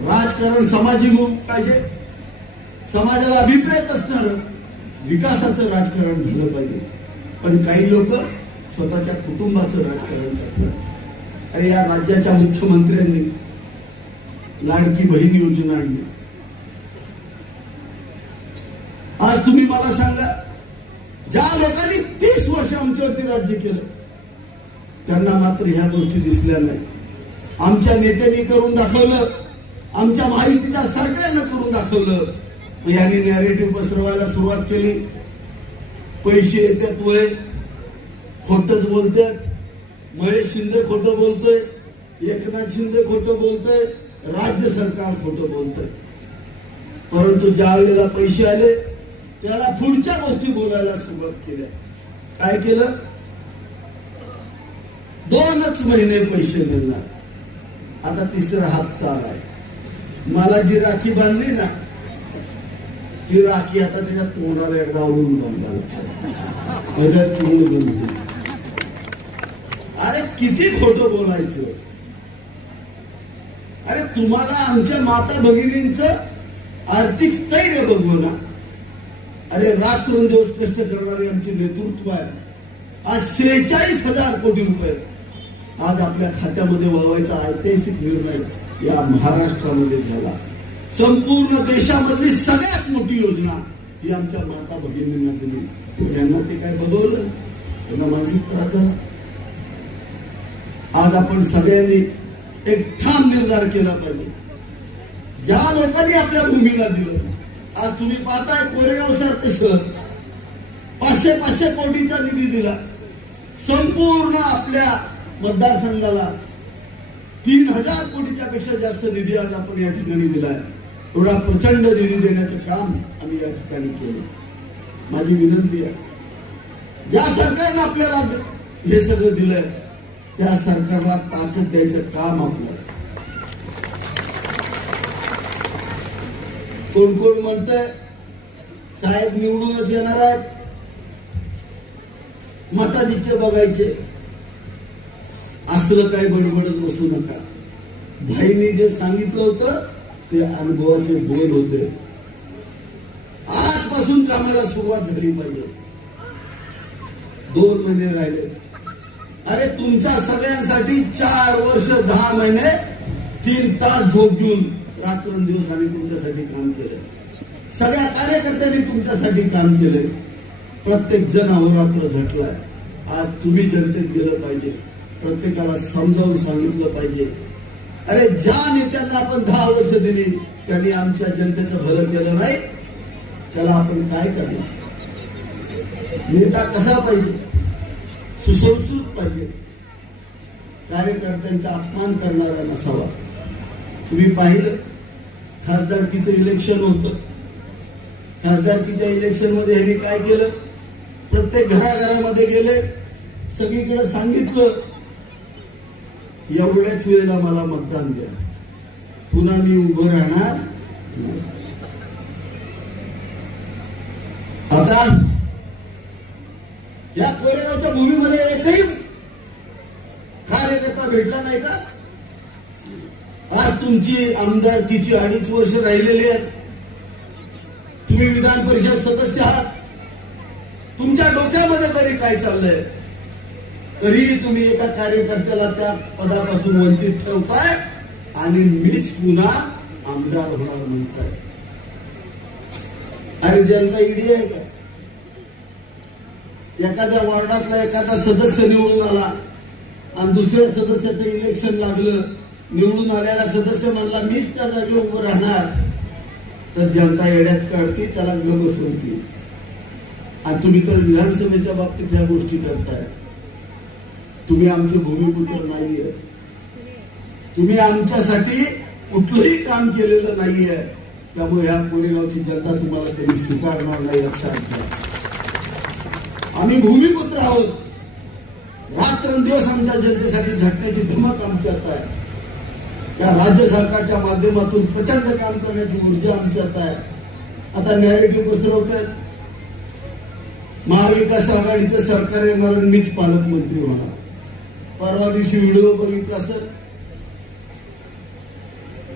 राजकारण समाजीमुख पाहिजे. समाजाला अभिप्रेत असणार विकासाचं राजकारण झालं पाहिजे. पण काही लोक स्वतःच्या कुटुंबाचं राजकारण करतात. अरे या राज्याच्या मुख्यमंत्र्यांनी लाडकी बहीण योजना आणली आज तुम्ही मला सांगा ज्या लोकांनी तीस वर्ष आमच्यावरती राज्य केलं त्यांना मात्र ह्या गोष्टी दिसल्या नाही आमच्या नेत्यांनी करून दाखवलं आमच्या माहितीच्या सरकारनं करून दाखवलं. यांनी नॅरेटिव्ह पसरवायला सुरुवात केली. पैसे येतात वय. खोटच बोलतात. महेश शिंदे खोटं बोलतोय. एकनाथ शिंदे खोटं बोलतोय. राज्य सरकार खोटं बोलतोय. परंतु ज्या वेळेला पैसे आले त्याला पुढच्या गोष्टी बोलायला सुरुवात केल्या काय केलं? दोनच महिने पैसे मिळणार. आता तिसरा हप्ता आलाय. मला जी राखी बांधली ना ती राखी आता त्याच्या तोंडाला एकदा आवडून बांधला. तोंड बंद अरे किती खोटं बोलायचं. अरे तुम्हाला आमच्या माता भगिनींच आर्थिक स्थैर्य बघू ना. अरे रात्रंदिवस कष्ट करणारे आमचे नेतृत्व आहे. आज सेहेचाळीस हजार कोटी रुपये आज आपल्या खात्यामध्ये वळवायचा ऐतिहासिक निर्णय. या महाराष्ट्रामध्ये झाला. संपूर्ण देशामधली सगळ्यात मोठी योजना ही आमच्या माता भगिनींना दिली. त्यांना ते काय बघवलं त्यांना मानसिक त्रास झाला आज आपण सगळ्यांनी एक ठाम निर्धार केला पाहिजे. ज्या लोकांनी आपल्या भूमीला दिलं आज तुम्ही पाहताय कोरेगाव सारखं शहर. पाचशे पाचशे कोटीचा निधी दिला. संपूर्ण आपल्या मतदारसंघाला तीन हजार कोटीच्या पेक्षा जास्त निधी आज आपण या ठिकाणी दिलाय. एवढा प्रचंड निधी देण्याचं काम आम्ही या ठिकाणी केलं माझी विनंती आहे ज्या सरकारनं आपल्याला हे सगळं दिलंय त्या सरकारला ताकद द्यायचं काम आपलं. कोण कोण म्हणतंय साहेब निवडूनच येणार आहेत. मताधिक्य बघायचे. असलं काही बडबडत बसू नका. भाईने जे सांगितलं होतं ते अनुभवाचे बोल होते. आजपासून कामाला सुरुवात झाली पाहिजे. दोन महिने राहिले. अरे तुमच्या सगळ्यांसाठी चार वर्ष दहा महिने तीन तास झोप घेऊन रात्रंदिवस आम्ही तुमच्यासाठी काम केलं. सगळ्या कार्यकर्त्यांनी तुमच्यासाठी काम केलंय प्रत्येक जण अहोरात्र झटलाय. आज तुम्ही जनतेत गेलं पाहिजे. प्रत्येकाला समजावून सांगितलं पाहिजे. अरे ज्या नेत्यांना आपण दहा वर्ष दिली त्यांनी आमच्या जनतेचं भलं केलं नाही त्याला आपण काय करणार? नेता कसा पाहिजे? सुसंस्कृत पाहिजे. कार्यकर्त्यांचा अपमान करणारा नसावा. तुम्ही पाहिलं? खासदारकीचं इलेक्शन होतं. खासदारकीच्या इलेक्शनमध्ये ह्यांनी काय केलं? प्रत्येक घराघरामध्ये गेले सगळीकडे सांगितलं एवढ्याच वेळेला मला मतदान द्या. पुन्हा मी उभं राहणार आता या कोरेगावच्या भूमीमध्ये एकही कार्यकर्ता भेटला नाही का? आज तुमची आमदारकीची अडीच वर्ष राहिलेली आहेत. तुम्ही विधान परिषद सदस्य आहात. तुमच्या डोक्यामध्ये तरी काय चाललंय? तरीही तुम्ही एका कार्यकर्त्याला त्या पदापासून वंचित ठेवताय आणि मीच पुन्हा आमदार होणार म्हणताय. अरे जनता ईडी आहे का? एखाद्या वॉर्डातला एखादा सदस्य निवडून आला आणि दुसऱ्या सदस्याचं इलेक्शन लागलं निवडून आलेला सदस्य म्हणला मीच त्या जागी उभं राहणार. तर जनता येड्यात काढते त्याला ग आणि तुम्ही तर विधानसभेच्या बाबतीत ह्या गोष्टी करताय. तुम्ही आमचे भूमिपुत्र नाहीये. तुम्ही आमच्यासाठी कुठलंही काम केलेलं नाहीये. त्यामुळे ह्या कोरेगावची जनता तुम्हाला कधी स्वीकारणार नाही लक्षात घ्या आम्ही भूमिपुत्र आहोत. रात्रंदिवस आमच्या जनतेसाठी झटण्याची धमक आमच्यात आहे. या राज्य सरकारच्या माध्यमातून प्रचंड काम करण्याची ऊर्जा आमच्यात आहे. आता नॅरेटिव्ह पसरवत आहेत महाविकास आघाडीचं सरकार येणार मीच पालकमंत्री होणार. परवा दिवशी व्हिडिओ बघितला असेल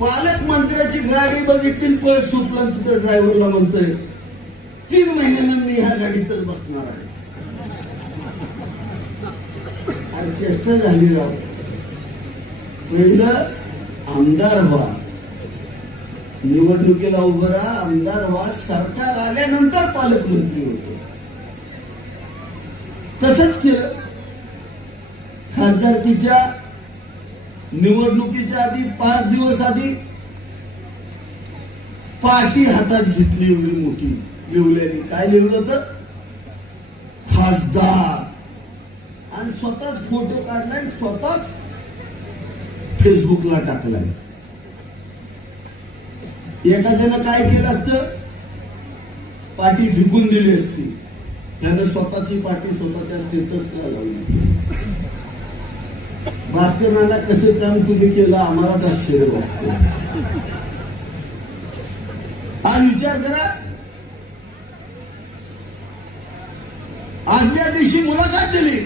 पालकमंत्र्याची गाडी बघितली पळ सुटलं तिथं ड्रायव्हरला म्हणतोय तीन महिन्यानं मी ह्या गाडीतच बसणार आहे. चेष्ट चेष्टा झाली राव. पहिलं आमदार व्हा. निवडणुकीला उभं राहा आमदार व्हा. सरकार आल्यानंतर पालकमंत्री होतो. तसंच केलं. खासदारकीच्या निवडणुकीच्या आधी पाच दिवस आधी पार्टी हातात घेतली एवढी मोठी. लिवल्याने काय लिहिलं होतं? खासदार. आणि स्वतःच फोटो काढलाय आणि स्वतःच फेसबुकला टाकलाय एखाद्यानं काय केलं असतं? पाठी फेकून दिली असती. त्यानं स्वतःची पाठी स्वतःच्या स्टेटसला लावली. भास्कर नाना कसे काम तुम्ही केलं आम्हालाच आश्चर्य वाटत. आज विचार करा. आदल्या दिवशी मुलाखत दिली.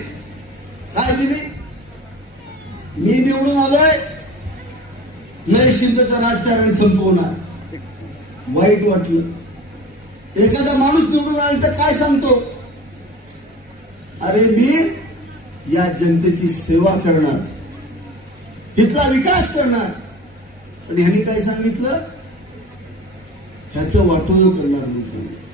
काय दिली? मी निवडून आलोय. लय शिंदेचं राजकारण संपवणार. वाईट वाटलं. एखादा माणूस निवडून आला तर काय सांगतो? अरे मी या जनतेची सेवा करणार. इथला विकास करणार. आणि ह्यांनी काय सांगितलं? ह्याचं वाटोळ करणार म्हणून. सांगितलं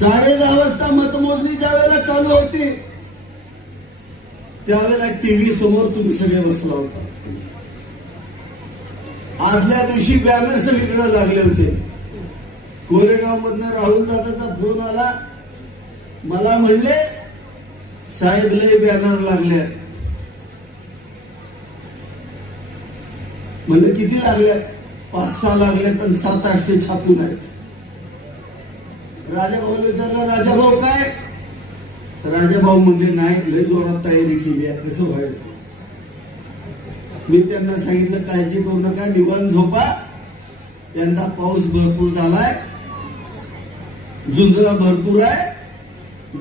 साडे दहा वाजता मतमोजणी ज्या वेळेला चालू होती त्यावेळेला टीव्ही समोर तुम्ही सगळे बसला होता. आदल्या दिवशी बॅनर सगळीकडे लागले होते. कोरेगाव मधनं राहुल दादाचा फोन आला. मला म्हणले साहेब लय बॅनर लागले म्हणलं किती लागल्या पाच सहा लागल्या तर सात आठशे छापून आहेत. राजाभाऊ विचारलं राजाभाऊ काय? राजाभाऊ म्हणजे नाही लय जोरात तयारी केली आहे कसं व्हायचं? मी त्यांना सांगितलं काळजी करू नका निवांत झोपा. यंदा पाऊस भरपूर झालाय. झुंजला भरपूर आहे.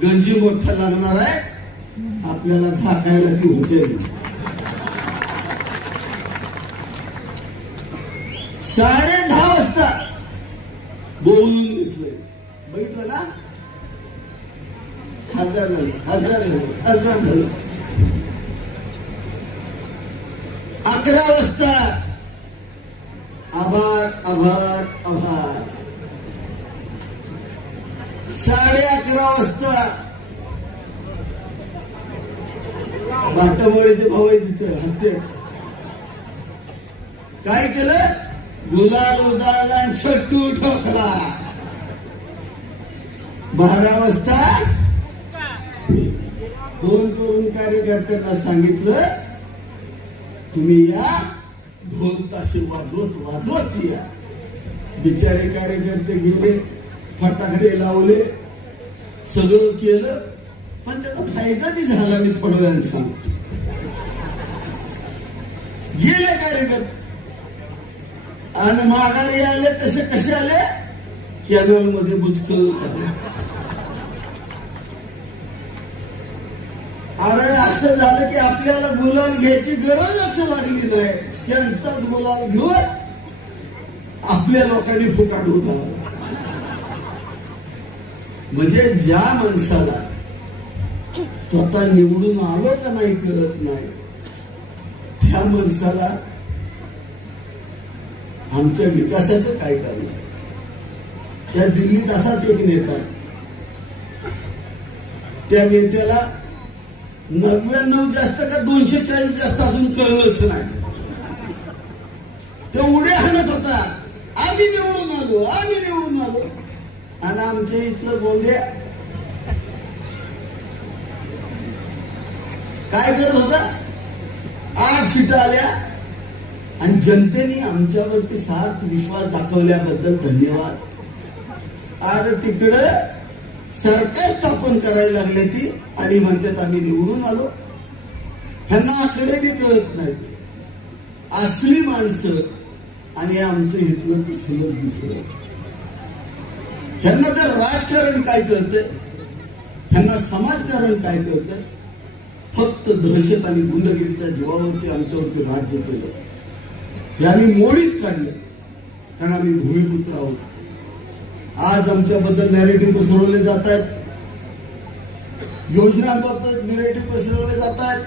गंजी मोठा लागणार आहे. आपल्याला झाकायला ती होते साडे दहा वाजता बोलून घेतलं. बघितलं ना? खासदार झालं खासदार झालं खासदार झालं. अकरा वाजता आभार आभार आभार. साडे अकरा वाजता भाटामोळीचे भाऊ आहे तिथे हसते काय केलं? गुलाल उदाळला आणि शट्टू ठोकला. बारा वाजता फोन करून कार्यकर्त्यांना सांगितलं तुम्ही या ढोल ताशे वाजवत वाजवत या. बिचारे कार्यकर्ते गेले फटाकडे लावले सगळं केलं. पण त्याचा फायदा बी झाला मी थोड्या वेळाने सांगतो. गेले कार्यकर्ते. आणि माघारी आले तसे कसे आले? कॅनलमध्ये बुचकल आले अरे असं झालं की आपल्याला गुलाल घ्यायची गरजच लागली नाही. त्यांचाच गुलाल घेऊन आपल्या लोकांनी फुकाट होता म्हणजे ज्या माणसाला स्वतः निवडून आलो का नाही कळत नाही. त्या माणसाला आमच्या विकासाचं काय कारण त्या दिल्लीत असाच एक नेता आहे. त्या नेत्याला नव्याण्णव जास्त का दोनशे चाळीस जास्त अजून कळलंच नाही. तो उड्या हाणत होता. आम्ही निवडून आलो आम्ही निवडून आलो. आणि आमच्या इथलं गोंड्या काय करत होता? आठ सीटा आल्या आणि जनतेने आमच्यावरती सात विश्वास दाखवल्याबद्दल धन्यवाद. आज तिकडं सरकार स्थापन करायला लागले ती आणि म्हणतात आम्ही निवडून आलो. ह्यांना आकडे बी कळत नाही असली माणसं आणि आमचं इथलं पिसलं दुसरं. ह्यांना तर राजकारण काय कळतंय? ह्यांना समाजकारण काय कळतंय? फक्त दहशत आणि गुंडगिरीच्या जीवावरती आमच्यावरती राज्य केलं हे आम्ही मोडीत काढलं. कारण आम्ही भूमिपुत्र आहोत. आज आमच्याबद्दल नॅरेटिव्ह पसरवले जात आहेत. योजनांबाबत नॅरेटिव्ह पसरवले जात आहेत.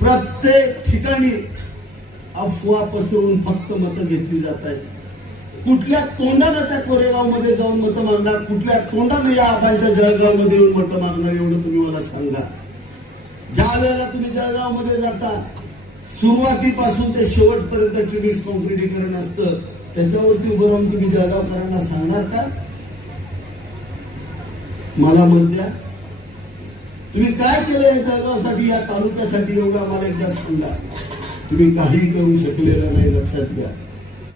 प्रत्येक ठिकाणी अफवा पसरवून फक्त मतं घेतली जात आहेत. कुठल्या तोंडानं त्या कोरेगावमध्ये जाऊन मतं मागणार? कुठल्या तोंडानं या आबांच्या जळगावमध्ये येऊन मतं मागणार? एवढं तुम्ही मला सांगा. ज्या वेळेला तुम्ही जळगावमध्ये जाता सुरुवातीपासून ते शेवटपर्यंत ट्रिमिक्स कॉन्क्रिटीकरण असतं. त्याच्यावरती उभं राहून तुम्ही जळगावकरांना सांगणार का? मला मत द्या. तुम्ही काय केलं या जळगावसाठी या तालुक्यासाठी एवढा मला एकदा सांगा. तुम्ही काही करू शकलेलं नाही लक्षात घ्या.